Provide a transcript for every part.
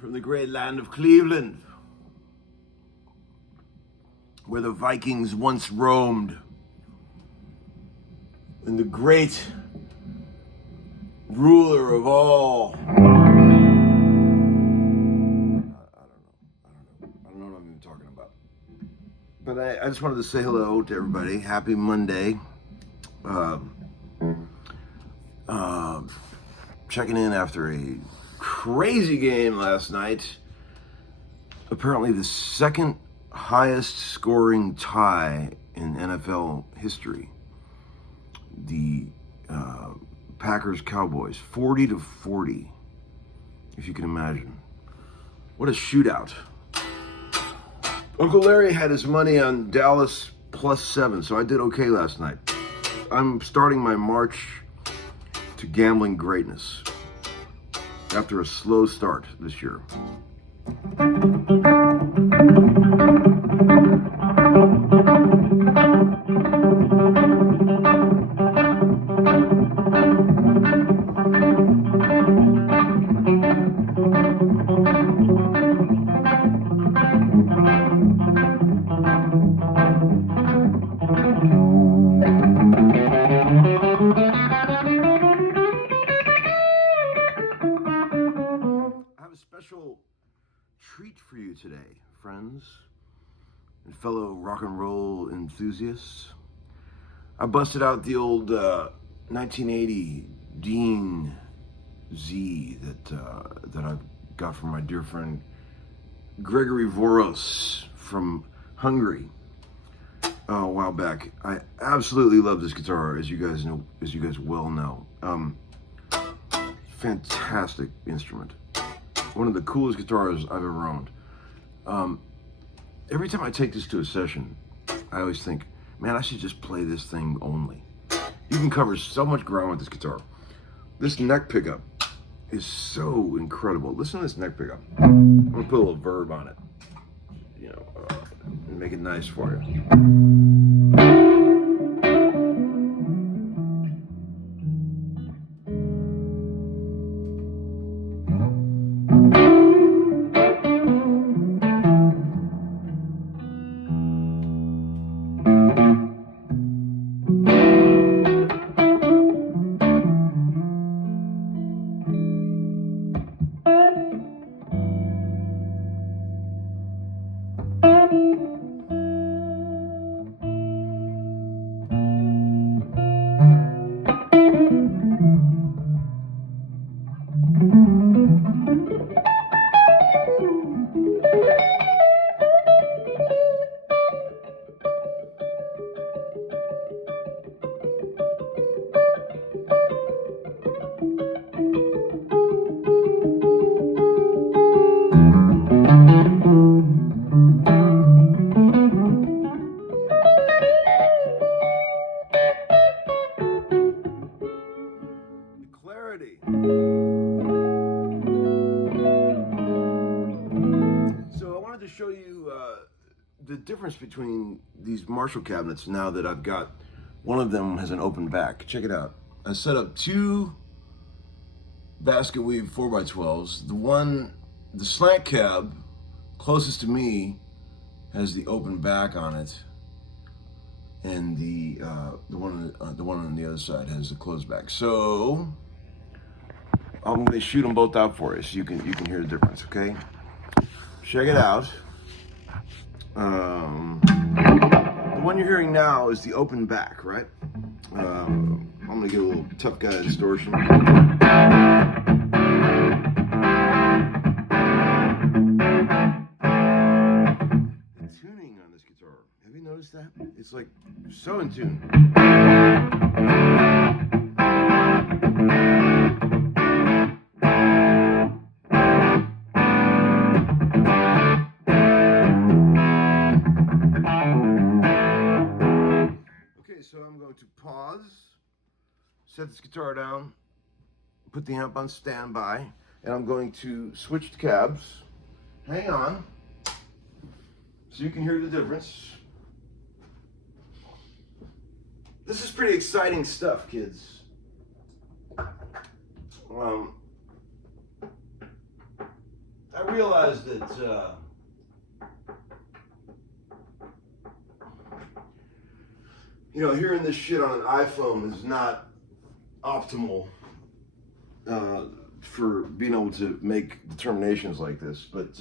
From the great land of Cleveland, where the Vikings once roamed, and the great ruler of all. I don't know what I'm even talking about. But I just wanted to say hello to everybody. Happy Monday. Checking in after a crazy game last night. Apparently the second highest scoring tie in NFL history. The Packers Cowboys, 40-40, if you can imagine. What a shootout. Uncle Larry had his money on Dallas +7, so I did okay last night. I'm starting my march to gambling greatness after a slow start this year. today, friends and fellow rock and roll enthusiasts. I busted out the old 1980 Dean Z that I got from my dear friend Gregory Voros from Hungary a while back. I absolutely love this guitar, as you guys know, as you guys well know. Fantastic instrument. One of the coolest guitars I've ever owned. Every time I take this to a session, I always think, man, I should just play this thing only. You can cover so much ground with this guitar. This neck pickup is so incredible. Listen to this neck pickup. I'm gonna put a little verb on it, you know, and make it nice for you. So I wanted to show you the difference between these Marshall cabinets now that I've got, one of them has an open back. Check it out. I set up two Basketweave 4x12s. The slant cab closest to me has the open back on it, and the one on the other side has the closed back. So I'm going to shoot them both out for you, so you can hear the difference. Okay, check it out. The one you're hearing now is the open back, right? I'm going to get a little tough guy distortion. The tuning on this guitar, have you noticed that? It's like so in tune. So I'm going to pause, set this guitar down, put the amp on standby, and I'm going to switch the cabs. Hang on, so you can hear the difference. This is pretty exciting stuff, kids. I realized that you know, hearing this shit on an iPhone is not optimal for being able to make determinations like this, but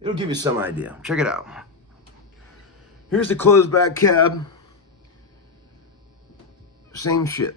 it'll give you some idea. Check it out. Here's the closed back cab. Same shit.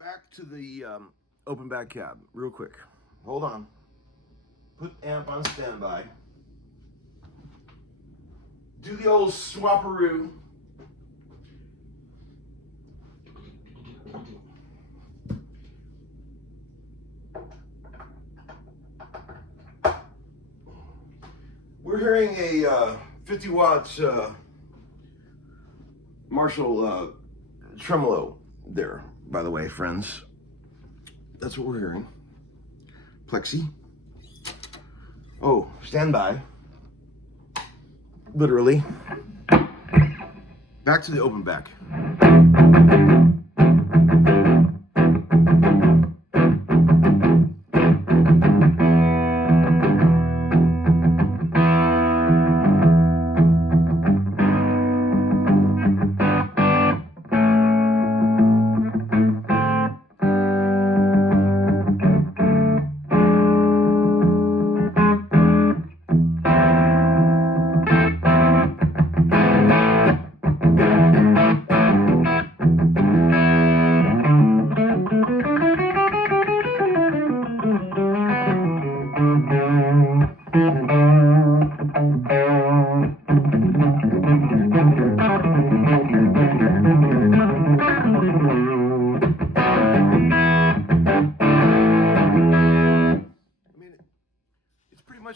Back to the open back cab, real quick. Hold on. Put amp on standby. Do the old swapperoo. We're hearing a 50 watt Marshall tremolo there, by the way, friends. That's what we're hearing. Plexi. Oh, stand by. Literally. Back to the open back.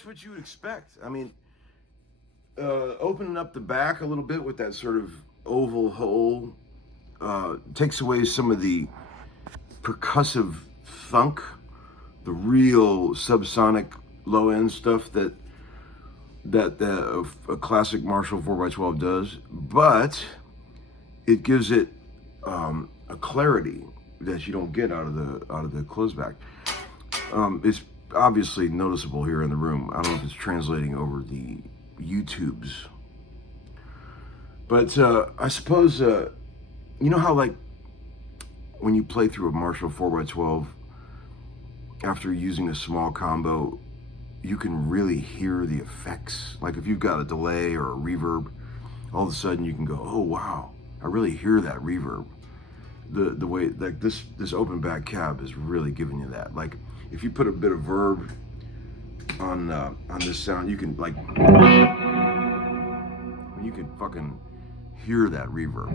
What you would expect. I mean, opening up the back a little bit with that sort of oval hole takes away some of the percussive thunk, the real subsonic low end stuff that a classic Marshall 4x12 does, but it gives it a clarity that you don't get out of the closeback. It's obviously noticeable here in the room. I don't know if it's translating over the YouTubes, but I suppose you know how, like, when you play through a Marshall 4x12 after using a small combo, you can really hear the effects. Like if you've got a delay or a reverb, all of a sudden you can go, oh wow, I really hear that reverb. The way, like, this open back cab is really giving you that. Like if you put a bit of verb on this sound, you can, like, you can fucking hear that reverb.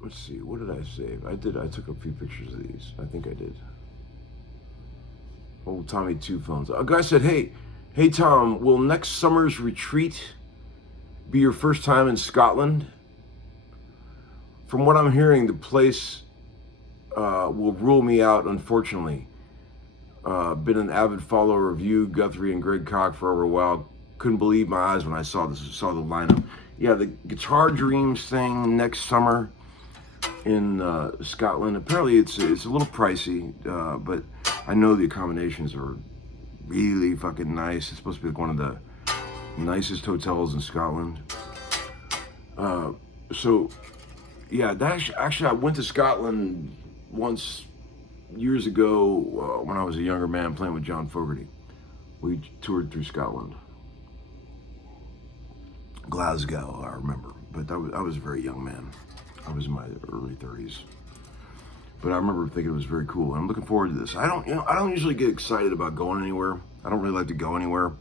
Let's see, what did I save? I took a few pictures of these. I think I did. Old Tommy 2 phones. A guy said, hey Tom, will next summer's retreat be your first time in Scotland? From what I'm hearing, the place will rule me out, unfortunately. Been an avid follower of you, Guthrie, and Greg Koch for over a while. Couldn't believe my eyes when I saw the lineup. Yeah, the Guitar Dreams thing next summer in Scotland. Apparently, it's a little pricey, but I know the accommodations are really fucking nice. It's supposed to be like one of the nicest hotels in Scotland. So, yeah, actually I went to Scotland once years ago when I was a younger man playing with John Fogerty. We toured through Scotland. Glasgow, I remember, but I was a very young man. I was in my early 30s. But I remember thinking it was very cool. I'm looking forward to this. I don't usually get excited about going anywhere. I don't really like to go anywhere.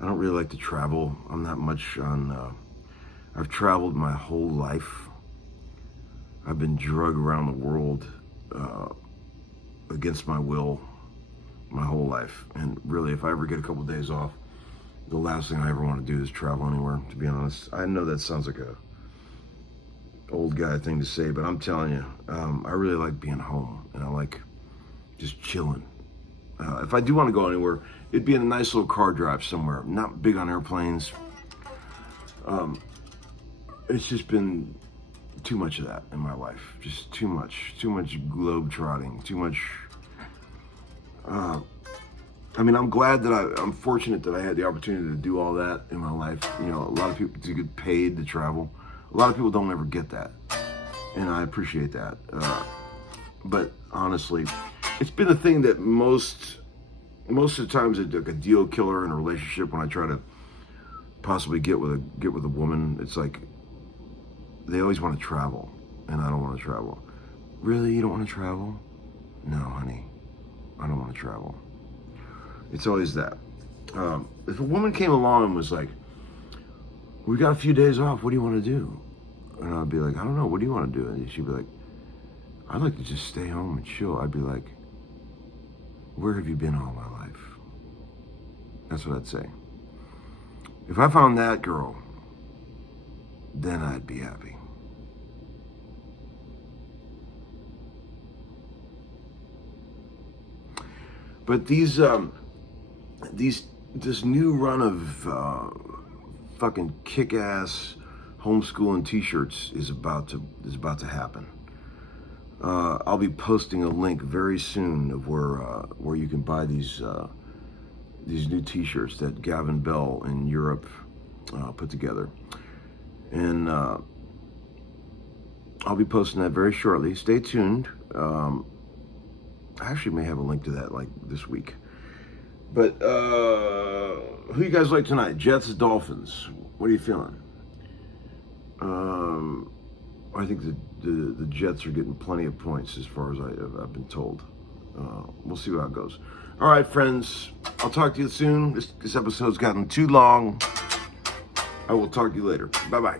I don't really like to travel. I'm not much on, I've traveled my whole life. I've been drugged around the world against my will my whole life. And really, if I ever get a couple days off, the last thing I ever want to do is travel anywhere, to be honest. I know that sounds like a old guy thing to say, but I'm telling you, I really like being home, and I like just chilling. If I do want to go anywhere, it'd be in a nice little car drive somewhere. I'm not big on airplanes. It's just been too much of that in my life. Just too much globe trotting, too much. I mean, I'm glad that I'm fortunate that I had the opportunity to do all that in my life. You know, a lot of people do get paid to travel. A lot of people don't ever get that, and I appreciate that. But honestly, it's been a thing that most of the times it's like a deal killer in a relationship. When I try to possibly get with a woman, it's like they always want to travel, and I don't want to travel. Really, you don't want to travel? No, honey, I don't want to travel. It's always that. If a woman came along and was like, we got a few days off, what do you want to do? And I'd be like, I don't know, what do you want to do? And she'd be like, I'd like to just stay home and chill. I'd be like, where have you been all my life? That's what I'd say. If I found that girl, then I'd be happy. But this new run of fucking kick-ass homeschooling t-shirts is about to happen. I'll be posting a link very soon of where you can buy these new t-shirts that Gavin Bell in Europe put together, and I'll be posting that very shortly. Stay tuned. I actually may have a link to that like this week. But who you guys like tonight? Jets, Dolphins. What are you feeling? I think the Jets are getting plenty of points as far as I've been told. We'll see how it goes. All right, friends. I'll talk to you soon. This episode's gotten too long. I will talk to you later. Bye-bye.